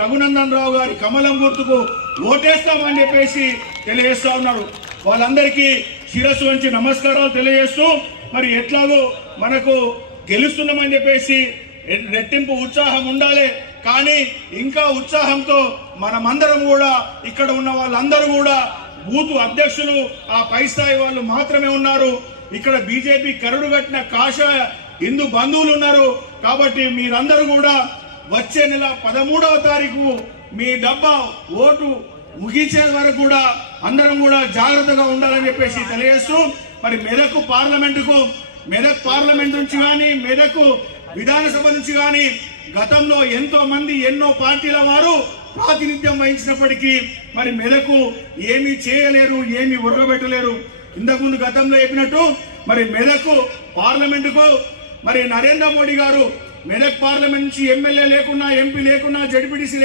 రఘునందన్ రావు గారి కమలం గుర్తుకు ఓటేస్తామని చెప్పేసి తెలియజేస్తా ఉన్నారు. వాళ్ళందరికీ శిరస్సు వంచి నమస్కారాలు తెలియజేస్తూ మరి ఎట్లాగో మనకు గెలుస్తున్నామని చెప్పేసి రెట్టింపు ఉత్సాహం ఉండాలి. కానీ ఇంకా ఉత్సాహంతో మనమందరం కూడా ఇక్కడ ఉన్న వాళ్ళందరూ కూడా బూత్ అధ్యక్షులు ఆ పై స్థాయి వాళ్ళు మాత్రమే ఉన్నారు. ఇక్కడ బీజేపీ కరుడు కట్టిన కాషాయ హిందూ బంధువులు ఉన్నారు. కాబట్టి మీరందరూ కూడా వచ్చే నెల 13వ తారీఖు మీ డబ్బా ఓటు ముగించే వరకు కూడా అందరం కూడా జాగ్రత్తగా ఉండాలని చెప్పేసి తెలియజేస్తూ మరి మెదక్ పార్లమెంట్ నుంచి కానీ మెదక్ విధానసభ నుంచి కానీ గతంలో ఎంతో మంది ఎన్నో పార్టీల వారు ప్రాతినిధ్యం వహించినప్పటికీ మరి మెదకు ఏమీ చేయలేరు, ఏమీ ఉరగబెట్టలేరు. ఇంతకుముందు గతంలో చెప్పినట్టు మరి మెదక్ పార్లమెంటుకు మరి నరేంద్ర మోడీ గారు మెదక్ పార్లమెంట్ నుంచి ఎమ్మెల్యే లేకున్నా, ఎంపీ లేకున్నా, జడ్పీటీసీ